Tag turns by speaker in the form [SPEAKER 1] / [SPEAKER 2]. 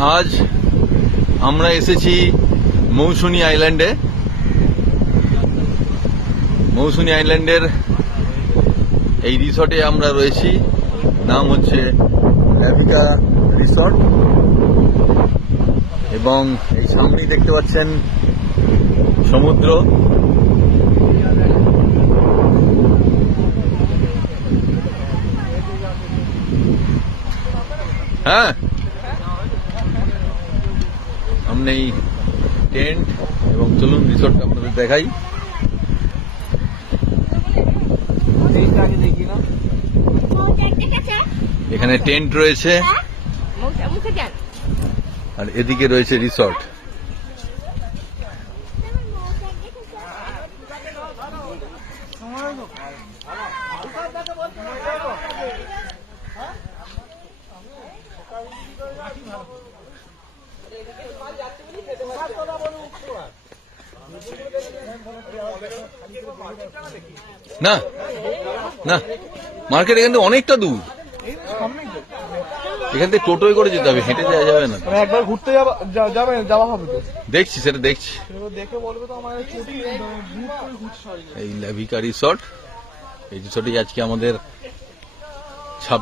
[SPEAKER 1] আজ আমরা এসেছি মৌসুনি আইল্যান্ডে। মৌসুনি আইল্যান্ডের এই রিসর্টে আমরা রয়েছি। নাম হচ্ছে ল্যাভিকা রিসর্ট। এবং এই সামনেই দেখতে পাচ্ছেন সমুদ্র। হ্যাঁ? সামনে এই টেন্ট এবং চলুন রিসোর্টটা আপনাদের দেখাই। এখানে টেন্ট রয়েছে। আর এদিকে রয়েছে রিসর্ট। না না মার্কেট এখান থেকে অনেকটা দূর। এখান থেকে টোটোয় করে যেতে হবে হেঁটে যাওয়া যাবে না
[SPEAKER 2] মানে একবার ঘুরতে যাবা যাওয়া হবে তো।
[SPEAKER 1] দেখছি সেটা দেখছি।
[SPEAKER 2] দেখে বলবে তো আমার।
[SPEAKER 1] এই ল্যাভিকা রিসর্ট এই রিসর্টে আজকে আমাদের